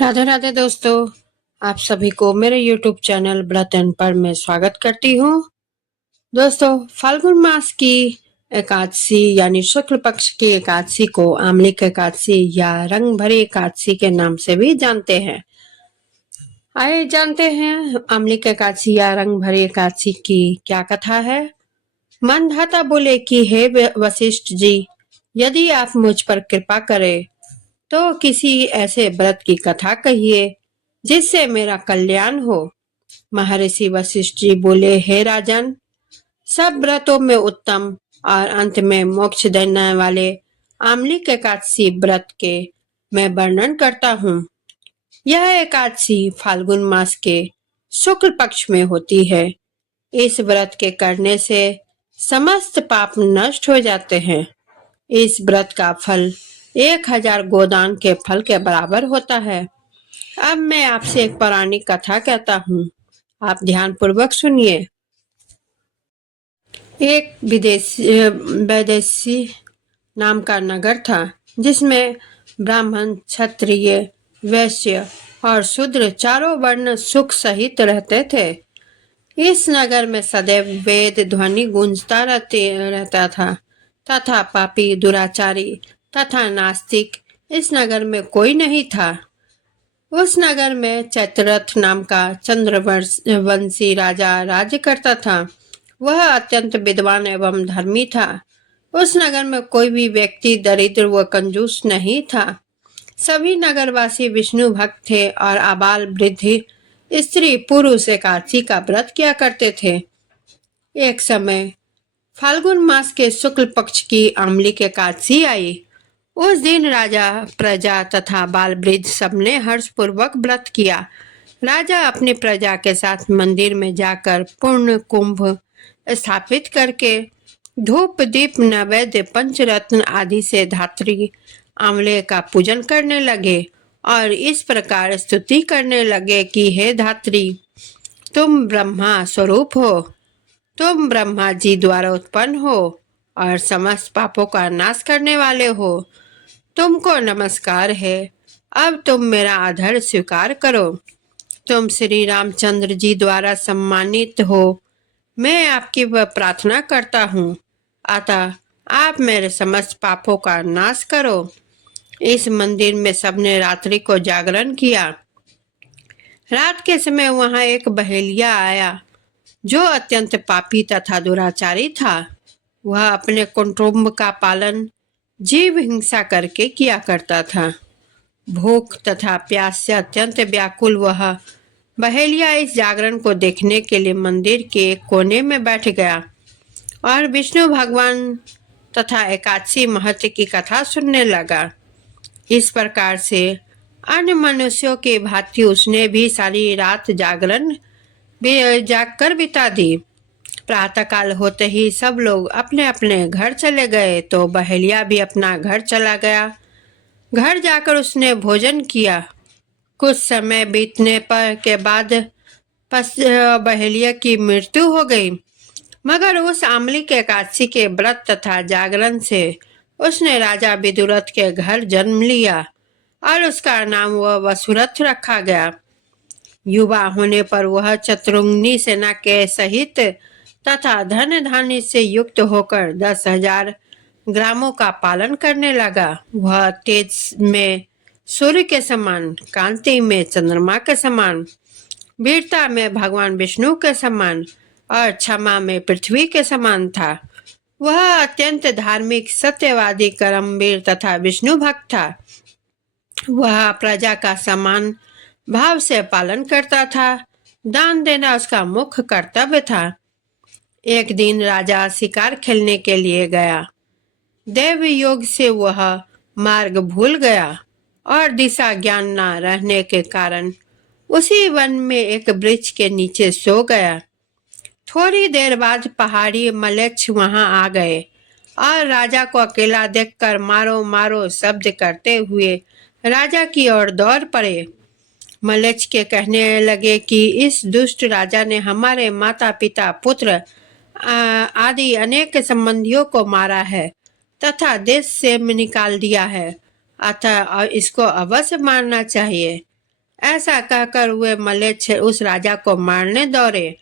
राधे राधे दोस्तों, आप सभी को मेरे YouTube चैनल व्रत एंड पर में स्वागत करती हूँ। दोस्तों, फाल्गुन मास की एकादशी यानी शुक्ल पक्ष की एकादशी को आमलिक एकादशी या रंग भरी एकादशी के नाम से भी जानते हैं। आइए जानते हैं आमलिक एकादशी या रंग भरी एकादशी की क्या कथा है। मनधाता बोले कि हे वशिष्ठ जी, यदि आप मुझ पर कृपा करें तो किसी ऐसे व्रत की कथा कहिए जिससे मेरा कल्याण हो। महर्षि वशिष्ठ जी बोले, हे राजन, सब व्रतों में उत्तम और अंत में मोक्ष देने वाले आमलिक एकादशी व्रत के मैं वर्णन करता हूँ। यह एकादशी फाल्गुन मास के शुक्ल पक्ष में होती है। इस व्रत के करने से समस्त पाप नष्ट हो जाते हैं। इस व्रत का फल 1000 गोदान के फल के बराबर होता है। अब मैं आपसे एक पौराणिक कथा कहता हूँ, आप ध्यान पूर्वक सुनिए। एक वैदेशी नाम का नगर था जिसमें ब्राह्मण, क्षत्रिय, वैश्य और शूद्र चारों वर्ण सुख सहित रहते थे। इस नगर में सदैव वेद ध्वनि गूंजता रहता था तथा पापी, दुराचारी तथा नास्तिक इस नगर में कोई नहीं था। उस नगर में चैत्ररथ नाम का चंद्रवंशी राजा राज्य करता था। वह अत्यंत विद्वान एवं धर्मी था। उस नगर में कोई भी व्यक्ति दरिद्र व कंजूस नहीं था। सभी नगरवासी विष्णु भक्त थे और आबाल वृद्ध स्त्री पुरुष एकादशी का व्रत किया करते थे। एक समय फाल्गुन मास के शुक्ल पक्ष की आमलिक एकादशी आई। उस दिन राजा, प्रजा तथा बाल वृद्ध सबने हर्षपूर्वक व्रत किया। राजा अपनी प्रजा के साथ मंदिर में जाकर पूर्ण कुंभ स्थापित करके धूप दीप नैवेद्य पंचरत्न आदि से धात्री आंवले का पूजन करने लगे और इस प्रकार स्तुति करने लगे कि हे धात्री, तुम ब्रह्मा स्वरूप हो, तुम ब्रह्मा जी द्वारा उत्पन्न हो और समस्त पापों का नाश करने वाले हो। तुमको नमस्कार है। अब तुम मेरा आदर स्वीकार करो। तुम श्री रामचंद्र जी द्वारा सम्मानित हो। मैं आपकी वह प्रार्थना करता हूँ, अतः आप मेरे समस्त पापों का नाश करो। इस मंदिर में सबने रात्रि को जागरण किया। रात के समय वहां एक बहेलिया आया जो अत्यंत पापी तथा दुराचारी था। वह अपने कुटुंब का पालन जीव हिंसा करके किया करता था। भूख तथा प्यास से अत्यंत व्याकुल वह बहेलिया इस जागरण को देखने के लिए मंदिर के एक कोने में बैठ गया और विष्णु भगवान तथा एकादशी महत्व की कथा सुनने लगा। इस प्रकार से अन्य मनुष्यों के भांति उसने भी सारी रात जागकर बिता दी। प्रातःकाल होते ही सब लोग अपने अपने घर चले गए तो बहेलिया भी अपना घर चला गया। घर जाकर उसने भोजन किया। कुछ समय बीतने पर के बाद बहेलिया की मृत्यु हो गई, मगर उस आमलिक एकादशी के व्रत तथा जागरण से उसने राजा विदुरथ के घर जन्म लिया और उसका नाम वह वसुरथ रखा गया। युवा होने पर वह चतुरंगिनी सेना के सहित तथा धन धान्य से युक्त होकर 10,000 ग्रामों का पालन करने लगा। वह तेज में सूर्य के समान, कांति में चंद्रमा के समान, वीरता में भगवान विष्णु के समान और क्षमा में पृथ्वी के समान था। वह अत्यंत धार्मिक, सत्यवादी, कर्मवीर तथा विष्णु भक्त था। वह प्रजा का समान भाव से पालन करता था। दान देना उसका मुख्य कर्तव्य था। एक दिन राजा शिकार खेलने के लिए गया। देव योग से वह मार्ग भूल गया और दिशा ज्ञान न रहने के कारण उसी वन में एक वृक्ष के नीचे सो गया। थोड़ी देर बाद पहाड़ी मलेच्छ वहां आ गए और राजा को अकेला देखकर मारो मारो शब्द करते हुए राजा की ओर दौड़ पड़े। मलेच्छ के कहने लगे कि इस दुष्ट राजा ने हमारे माता पिता, पुत्र आदि अनेक संबंधियों को मारा है तथा देश से निकाल दिया है, अतः इसको अवश्य मारना चाहिए। ऐसा कहकर वे मलेच्छ उस राजा को मारने दौड़े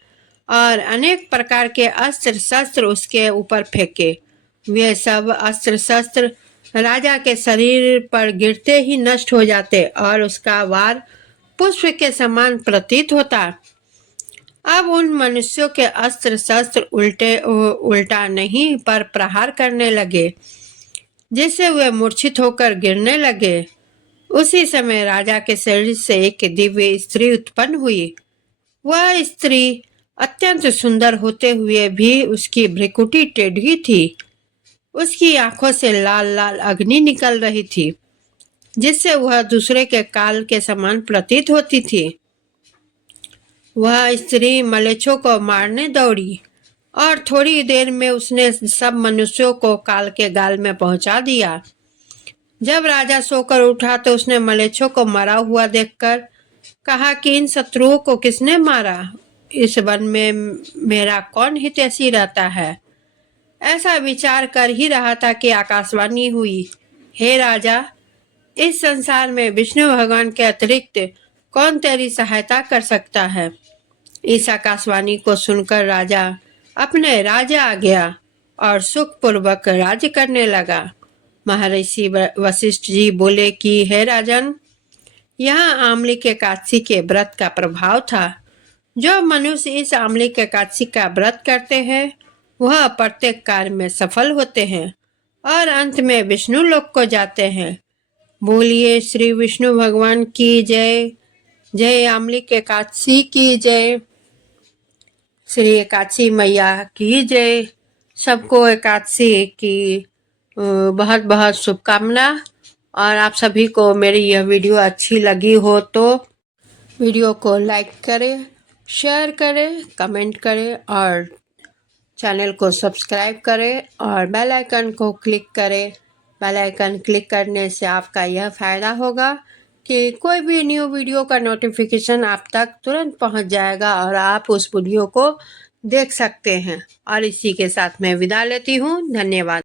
और अनेक प्रकार के अस्त्र शस्त्र उसके ऊपर फेंके। वे सब अस्त्र शस्त्र राजा के शरीर पर गिरते ही नष्ट हो जाते और उसका वार पुष्प के समान प्रतीत होता। अब उन मनुष्यों के अस्त्र शस्त्र उल्टा नहीं पर प्रहार करने लगे, जिससे वे मूर्छित होकर गिरने लगे। उसी समय राजा के शरीर से एक दिव्य स्त्री उत्पन्न हुई। वह स्त्री अत्यंत सुंदर होते हुए भी उसकी भ्रिकुटी टेढ़ी थी। उसकी आंखों से लाल लाल अग्नि निकल रही थी, जिससे वह दूसरे के काल के समान प्रतीत होती थी। वह स्त्री मलेच्छों को मारने दौड़ी और थोड़ी देर में उसने सब मनुष्यों को काल के गाल में पहुंचा दिया। जब राजा सोकर उठा तो उसने मलेच्छों को मरा हुआ देखकर कहा कि इन शत्रुओं को किसने मारा? इस वन में मेरा कौन हितैषी रहता है? ऐसा विचार कर ही रहा था कि आकाशवाणी हुई, हे राजा, इस संसार में विष्णु भगवान के अतिरिक्त कौन तेरी सहायता कर सकता है? इस आकाशवाणी को सुनकर राजा अपने राज्य आ गया और सुखपूर्वक राज्य करने लगा। महर्षि वशिष्ठ जी बोले कि हे राजन, यहाँ आमलिक एकादशी के व्रत का प्रभाव था। जो मनुष्य इस आमलिक एकादशी का व्रत करते हैं वह प्रत्येक कार्य में सफल होते हैं और अंत में विष्णु लोक को जाते हैं। बोलिए श्री विष्णु भगवान की जय। जय आमलिक एकादशी की जय। श्री एकादशी मैया की जय। सबको एकादशी की बहुत बहुत शुभकामना। और आप सभी को मेरी यह वीडियो अच्छी लगी हो तो वीडियो को लाइक करें, शेयर करें, कमेंट करें और चैनल को सब्सक्राइब करें और बेल आइकन को क्लिक करें। बेल आइकन क्लिक करने से आपका यह फ़ायदा होगा कि कोई भी न्यू वीडियो का नोटिफिकेशन आप तक तुरंत पहुंच जाएगा और आप उस वीडियो को देख सकते हैं। और इसी के साथ मैं विदा लेती हूं। धन्यवाद।